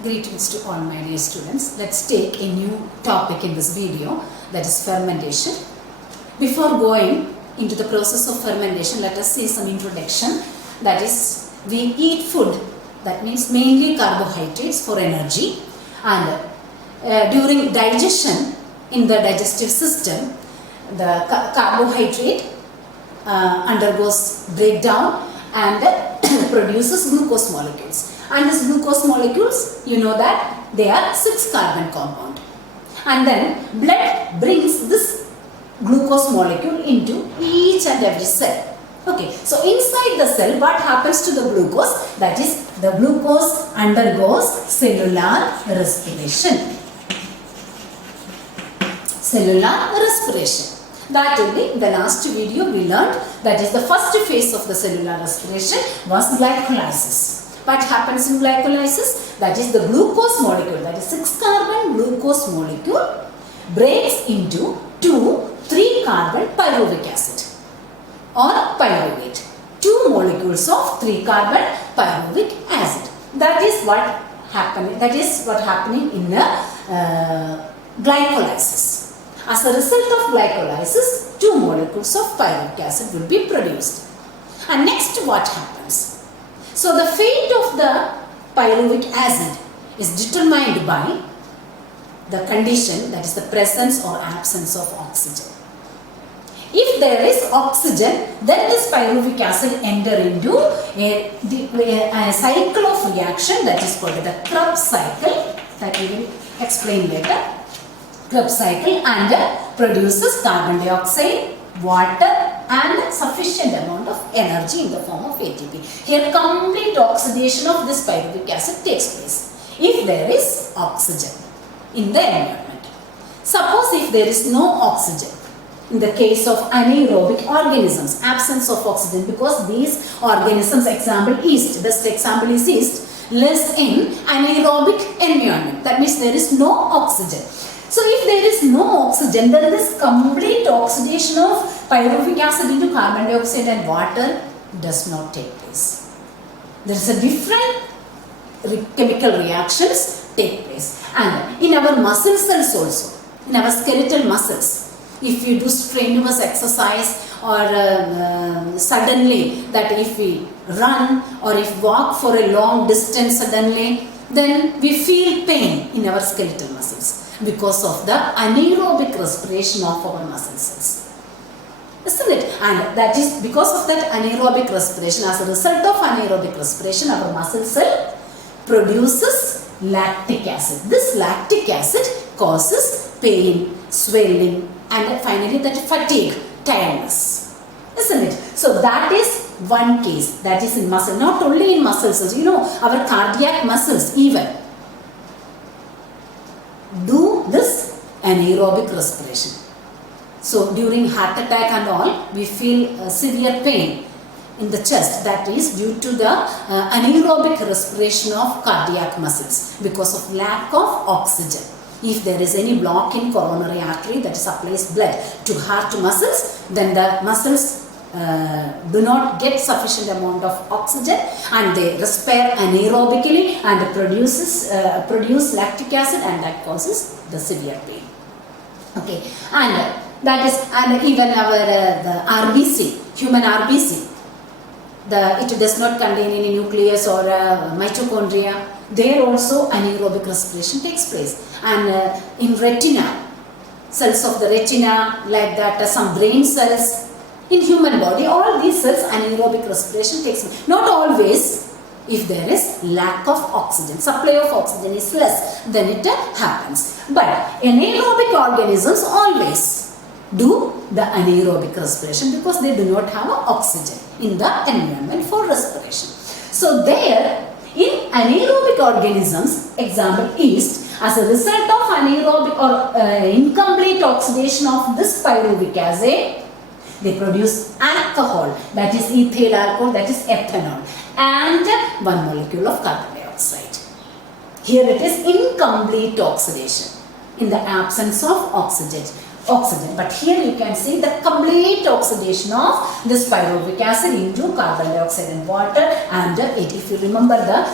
Greetings to all my dear students. Let's take a new topic in this video, that is fermentation. Before going into the process of fermentation, let us see some introduction. That is, we eat food, that means mainly carbohydrates for energy, and during digestion in the digestive system, the carbohydrate undergoes breakdown and produces glucose molecules. And these glucose molecules, you know that they are 6-carbon compound. And then blood brings this glucose molecule into each and every cell. Okay, so inside the cell, what happens to the glucose? That is, the glucose undergoes cellular respiration. Cellular respiration. That only in the last video we learned, that is the first phase of the cellular respiration was glycolysis. What happens in glycolysis? That is the glucose molecule, that is 6-carbon glucose molecule breaks into 2,3-carbon pyruvic acid or pyruvate. 2 molecules of 3-carbon pyruvic acid. That is what happening in the glycolysis. As a result of glycolysis, 2 molecules of pyruvic acid will be produced. And next, what happens? So the fate of the pyruvic acid is determined by the condition, that is the presence or absence of oxygen. If there is oxygen, then this pyruvic acid enter into a cycle of reaction, that is called the Krebs cycle, that we will explain later. Krebs cycle, and produces carbon dioxide, water and sufficient amount of energy in the form of ATP. Here complete oxidation of this pyruvic acid takes place if there is oxygen in the environment. Suppose if there is no oxygen, in the case of anaerobic organisms, absence of oxygen, because these organisms, example yeast, best example is yeast, lives in anaerobic environment. That means there is no oxygen. So if there is no oxygen, then this complete oxidation of pyruvic acid into carbon dioxide and water does not take place. There is a different chemical reactions take place. And in our muscle cells also, in our skeletal muscles, if you do strenuous exercise or suddenly, that if we run or if walk for a long distance suddenly, then we feel pain in our skeletal muscles because of the anaerobic respiration of our muscle cells. Isn't it? And that is because of that anaerobic respiration, as a result of anaerobic respiration, our muscle cell produces lactic acid. This lactic acid causes pain, swelling, and finally that fatigue, tiredness. Isn't it? So that is one case, that is in muscle, not only in muscle cells, you know, our cardiac muscles even do this anaerobic respiration. So during heart attack and all, we feel severe pain in the chest. That is due to the anaerobic respiration of cardiac muscles because of lack of oxygen. If there is any block in coronary artery that supplies blood to heart muscles, then the muscles do not get sufficient amount of oxygen and they respire anaerobically and produce lactic acid, and that causes the severe pain. Okay, and that is, and even our the RBC, human RBC, it does not contain any nucleus or mitochondria. There also anaerobic respiration takes place. And in retina, cells of the retina, like that, some brain cells, in human body, all these cells anaerobic respiration takes place. Not always, if there is lack of oxygen, supply of oxygen is less, then it happens. But anaerobic organisms always do the anaerobic respiration because they do not have oxygen in the environment for respiration. So there, in anaerobic organisms, example yeast, as a result of anaerobic or incomplete oxidation of this pyruvic acid, they produce alcohol, that is ethyl alcohol, that is ethanol, and 1 molecule of carbon dioxide. Here it is incomplete oxidation in the absence of oxygen. oxygen. But here you can see the complete oxidation of this pyruvic acid into carbon dioxide and water. And if you remember the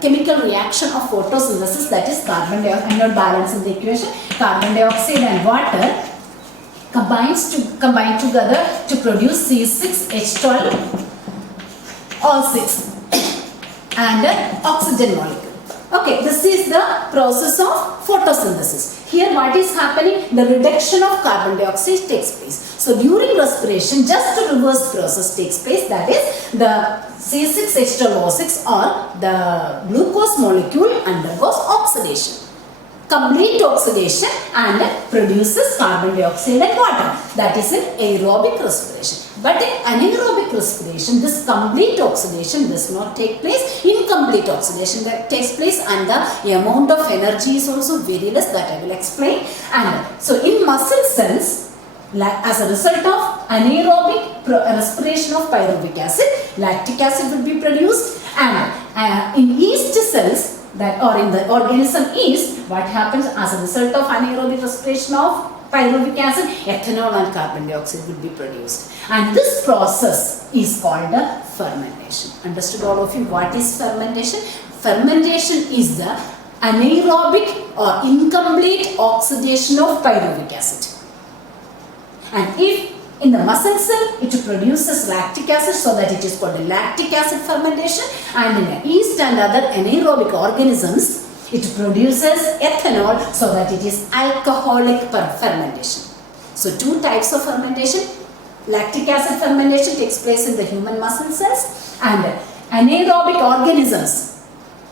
chemical reaction of photosynthesis, that is carbon dioxide, I'm not balancing the equation, carbon dioxide and water combine together to produce C6H12 all 6 and oxygen molecule. Okay, this is the process of photosynthesis. Here what is happening? The reduction of carbon dioxide takes place. So during respiration, just the reverse process takes place, that is the C6H12O6 or the glucose molecule undergoes oxidation. Complete oxidation and produces carbon dioxide and water. That is in aerobic respiration. But in anaerobic respiration, this complete oxidation does not take place. Incomplete oxidation that takes place, and the amount of energy is also very less, that I will explain. And so in muscle cells, as a result of anaerobic respiration of pyruvic acid, lactic acid will be produced, and in yeast cells, that or in the organism yeast, what happens as a result of anaerobic respiration of pyruvic acid, ethanol and carbon dioxide will be produced. And this process is called the fermentation. Understood all of you what is fermentation? Fermentation is the anaerobic or incomplete oxidation of pyruvic acid. And if in the muscle cell, it produces lactic acid, so that it is called lactic acid fermentation. And in the yeast and other anaerobic organisms, it produces ethanol, so that it is alcoholic fermentation. So two types of fermentation. Lactic acid fermentation takes place in the human muscle cells, and anaerobic organisms,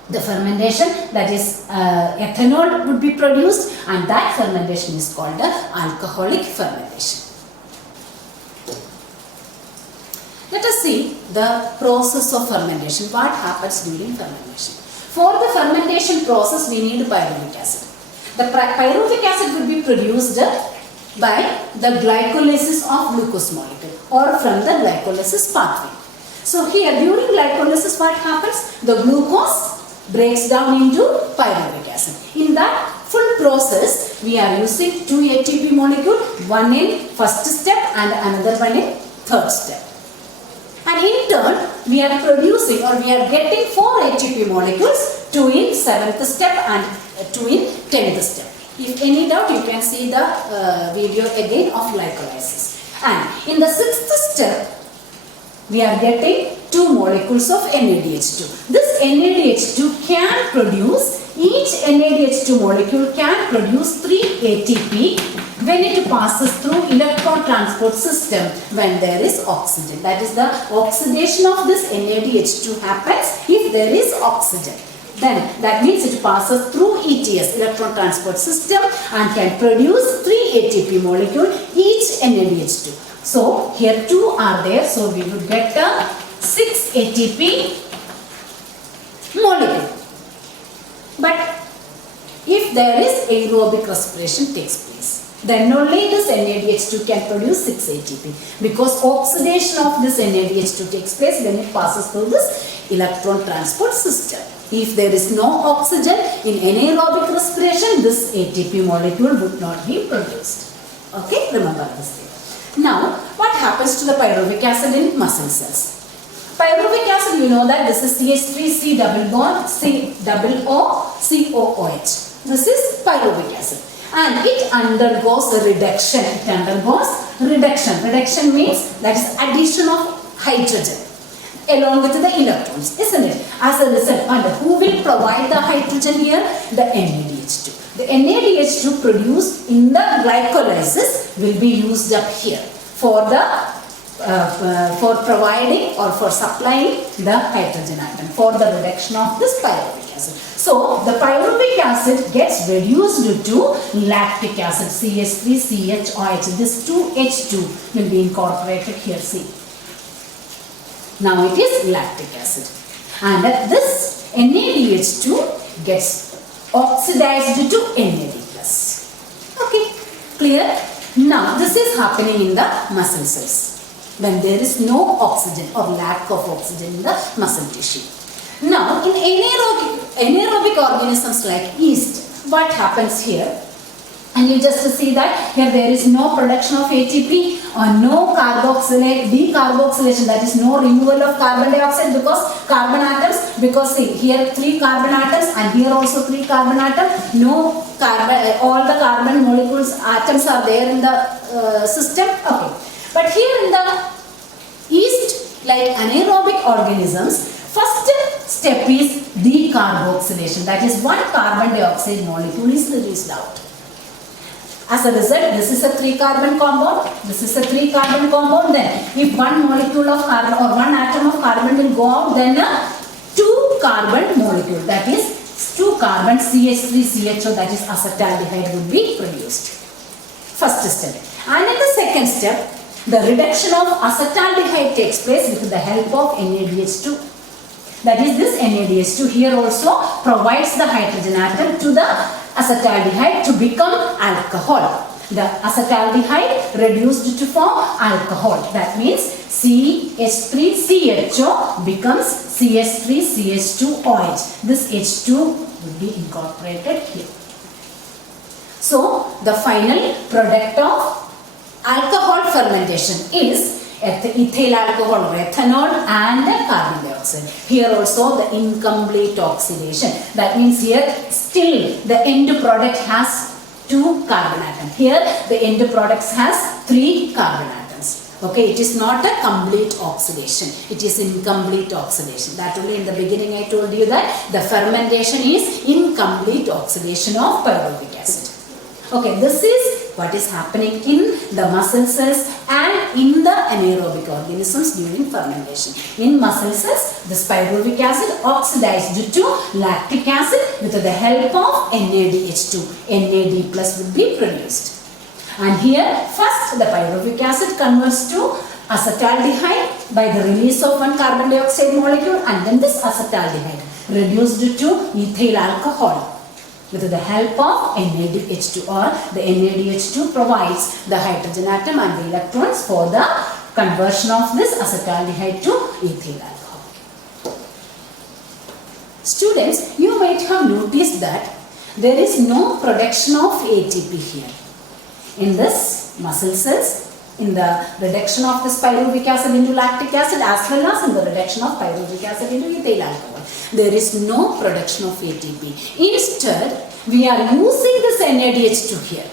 the fermentation, that is ethanol would be produced, and that fermentation is called the alcoholic fermentation. Let us see the process of fermentation. What happens during fermentation? For the fermentation process, we need pyruvic acid. The pyruvic acid will be produced by the glycolysis of glucose molecule or from the glycolysis pathway. So here during glycolysis, what happens? The glucose breaks down into pyruvic acid. In that full process, we are using 2 ATP molecule, one in first step and another one in third step. And in turn, we are producing or we are getting 4 ATP molecules, 2 in 7th step and 2 in 10th step. If any doubt, you can see the video again of glycolysis. And in the 6th step, we are getting 2 molecules of NADH2. This NADH2 can produce, each NADH2 molecule can produce 3 ATP when it passes through electron transport system when there is oxygen. That is, the oxidation of this NADH2 happens if there is oxygen. Then that means it passes through ETS, electron transport system, and can produce 3 ATP molecule each NADH2. So here 2 are there, so we would get a 6 ATP molecule. But if there is aerobic respiration takes place, then only this NADH2 can produce 6 ATP, because oxidation of this NADH2 takes place when it passes through this electron transport system. If there is no oxygen in anaerobic respiration, this ATP molecule would not be produced. Okay, remember this thing. Now, what happens to the pyruvic acid in muscle cells? Pyruvic acid, you know that this is CH3C double bond COOH. This is pyruvic acid. And it undergoes a reduction. It undergoes reduction. Reduction means that is addition of hydrogen along with the electrons, isn't it? As a result, and who will provide the hydrogen here? The NADH2. The NADH2 produced in the glycolysis will be used up here for the for providing or for supplying the hydrogen atom for the reduction of this pyruvic acid. So the pyruvic acid gets reduced to lactic acid, CH3CHOH. This 2H2 will be incorporated here. See. Now it is lactic acid. And this NADH2 gets oxidized to NAD+. Okay, clear? Now this is happening in the muscle cells when there is no oxygen or lack of oxygen in the muscle tissue. Now in anaerobic organisms like yeast, what happens here? And you just see that here there is no production of ATP or no decarboxylation, that is no removal of carbon dioxide because carbon atoms, because see here 3 carbon atoms and here also 3 carbon atoms, no carbon, all the carbon molecules, atoms are there in the system. Okay. But here in the yeast like anaerobic organisms, first step is decarboxylation, that is one carbon dioxide molecule is released out. As a result, this is a 3 carbon compound, this is a 3 carbon compound, then if one molecule of carbon or one atom of carbon will go out, then a 2 carbon molecule, that is 2 carbon CH3CHO, that is acetaldehyde would be produced. First step. And in the second step, the reduction of acetaldehyde takes place with the help of NADH2. That is, this NADH2 here also provides the hydrogen atom to the acetaldehyde to become alcohol. The acetaldehyde reduced to form alcohol. That means CH3CHO becomes CH3CH2OH. This H2 will be incorporated here. So, the final product of alcohol fermentation is ethyl alcohol or ethanol and carbon dioxide. Here also the incomplete oxidation. That means here still the end product has 2 carbon atoms. Here the end product has 3 carbon atoms. Okay, it is not a complete oxidation. It is incomplete oxidation. That only in the beginning I told you that the fermentation is incomplete oxidation of pyruvic acid. Okay, this is what is happening in the muscle cells and in the anaerobic organisms during fermentation. In muscle cells, this pyruvic acid oxidized to lactic acid with the help of NADH2. NAD plus will be produced. And here, first the pyruvic acid converts to acetaldehyde by the release of one carbon dioxide molecule, and then this acetaldehyde reduced to ethyl alcohol with the help of NADH2, or the NADH2 provides the hydrogen atom and the electrons for the conversion of this acetaldehyde to ethyl alcohol. Students, you might have noticed that there is no production of ATP here. In this muscle cells, in the reduction of this pyruvic acid into lactic acid, as well as in the reduction of pyruvic acid into ethyl alcohol, there is no production of ATP. Instead, we are using this NADH2 here.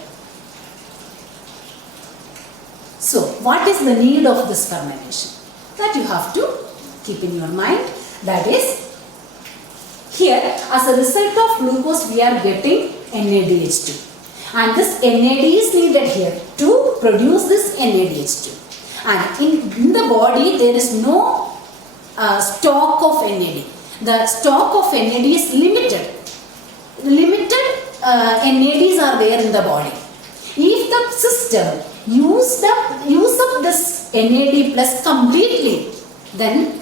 So, what is the need of this fermentation? That you have to keep in your mind. That is, here as a result of glucose we are getting NADH2. And this NAD is needed here to produce this NADH2. And in the body there is no stock of NAD. The stock of NAD is limited. NADs are there in the body. If the system use up this NAD plus completely, then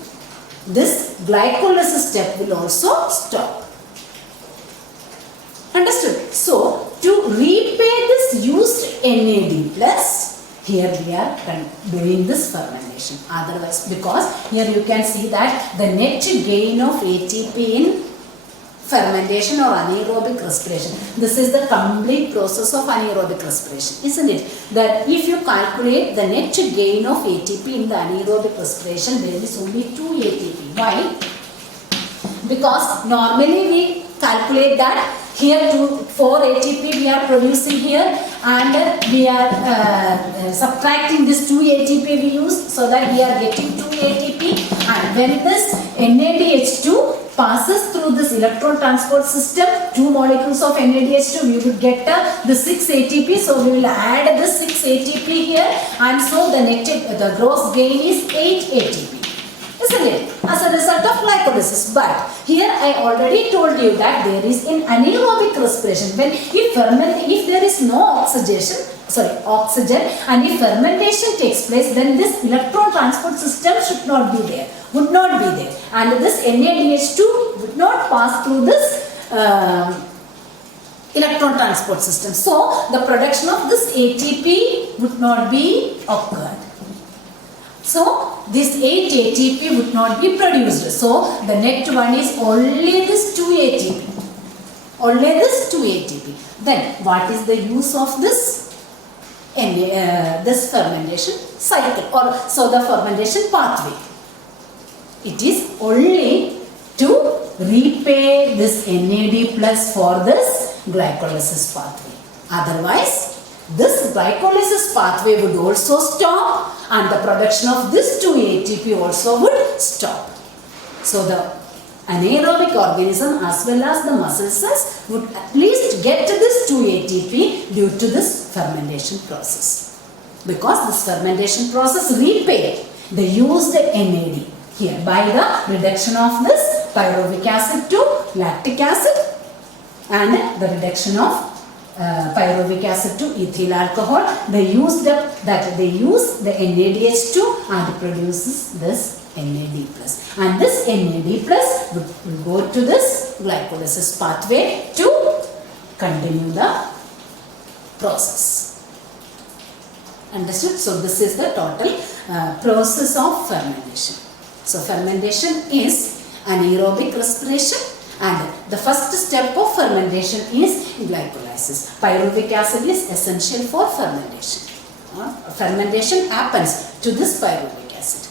this glycolysis step will also stop. Understood? So, to repay this used NAD plus, here we are doing this fermentation. Otherwise, because here you can see that the net gain of ATP in fermentation or anaerobic respiration. This is the complete process of anaerobic respiration, isn't it? That if you calculate the net gain of ATP in the anaerobic respiration, there is only 2 ATP. Why? Because normally we calculate that here 4 ATP we are producing here, and we are subtracting this 2 ATP we use, so that we are getting 2 ATP. And when this NADH2 passes through this electron transport system, 2 molecules of NADH2, we will get the 6 ATP. So we will add the 6 ATP here, and so the gross gain is 8 ATP. Isn't it? As a result of glycolysis. But here I already told you that there is in anaerobic respiration, when if there is no oxygen, and if fermentation takes place, then this electron transport system would not be there, and this NADH2 would not pass through this electron transport system. So the production of this ATP would not be occurred. So this 8 ATP would not be produced. So the net one is only this 2 ATP. Only this 2 ATP. Then what is the use of this? This fermentation cycle or so the fermentation pathway. It is only to repay this NAD plus for this glycolysis pathway. Otherwise, this glycolysis pathway would also stop and the production of this 2 ATP also would stop. So the anaerobic organism as well as the muscle cells would at least get this 2 ATP due to this fermentation process. Because this fermentation process repaid the used NAD here by the reduction of this pyruvic acid to lactic acid and the reduction of pyruvic acid to ethyl alcohol. They use the NADH2 and produces this NAD plus, and this NAD plus will go to this glycolysis pathway to continue the process. Understood? So this is the total process of fermentation. So fermentation is anaerobic respiration, and the first step of fermentation is glycolysis. Pyruvic acid is essential for fermentation. Fermentation happens to this pyruvic acid.